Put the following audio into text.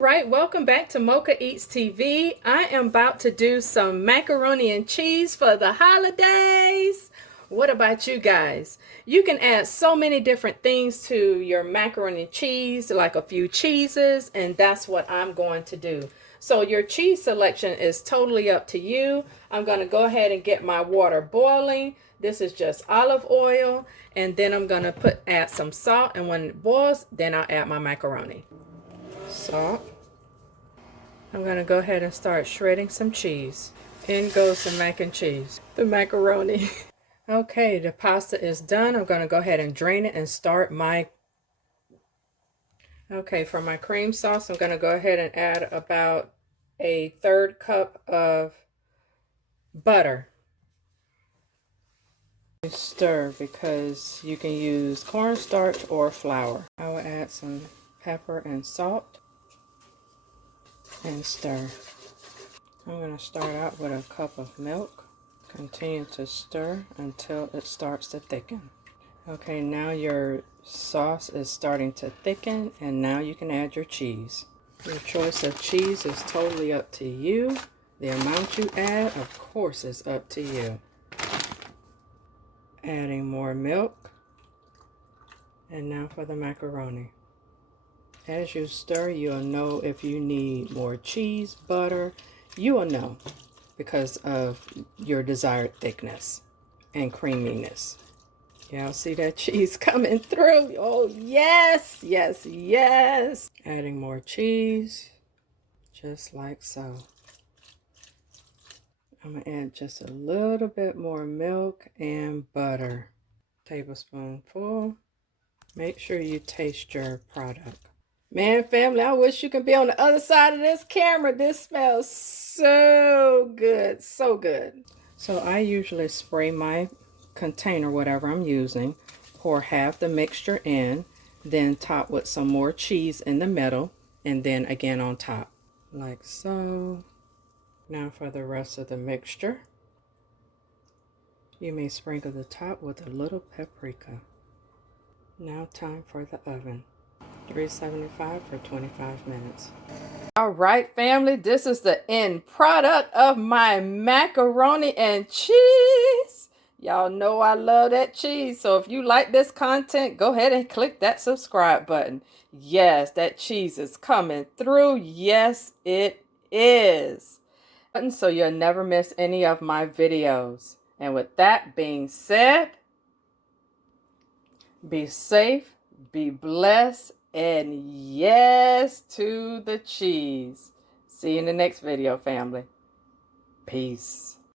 Right, welcome back to Mochaeatstv. I am about to do some macaroni and cheese for the holidays. What about you guys? You can add so many different things to your macaroni and cheese, like a few cheeses, and that's what I'm going to do. So your cheese selection is totally up to you. I'm going to go ahead and get my water boiling. This is just olive oil, and then I'm going to add some salt, and when it boils, then I'll add my macaroni. Salt. I'm going to go ahead and start shredding some cheese. In goes the mac and cheese, the macaroni. Okay, the pasta is done. I'm going to go ahead and drain it and start my... Okay, for my cream sauce, I'm going to go ahead and add about a 1/3 cup of butter. Stir because you can use cornstarch or flour. I will add some pepper and salt and stir. I'm going to start out with a cup of milk. Continue to stir until it starts to thicken. Okay, now your sauce is starting to thicken, and now you can add your cheese. Your choice of cheese is totally up to you. The amount you add, of course, is up to you. Adding more milk. And now for the macaroni. As you stir, you'll know if you need more cheese, butter. You will know because of your desired thickness and creaminess. Y'all see that cheese coming through? Oh, yes, yes, yes. Adding more cheese, just like so. I'm going to add just a little bit more milk and butter. Tablespoonful. Make sure you taste your product. Man, family, I wish you could be on the other side of this camera. This smells so good, so good. So I usually spray my container, whatever I'm using, pour half the mixture in, then top with some more cheese in the middle, and then again on top, like so. Now for the rest of the mixture. You may sprinkle the top with a little paprika. Now time for the oven. 375 for 25 minutes. All right, family, this is the end product of my macaroni and cheese. Y'all know I love that cheese. So if you like this content, go ahead and click that subscribe button. Yes, that cheese is coming through. Yes, it is. So you'll never miss any of my videos. And with that being said, be safe, be blessed, and yes to the cheese. See you in the next video, family. Peace.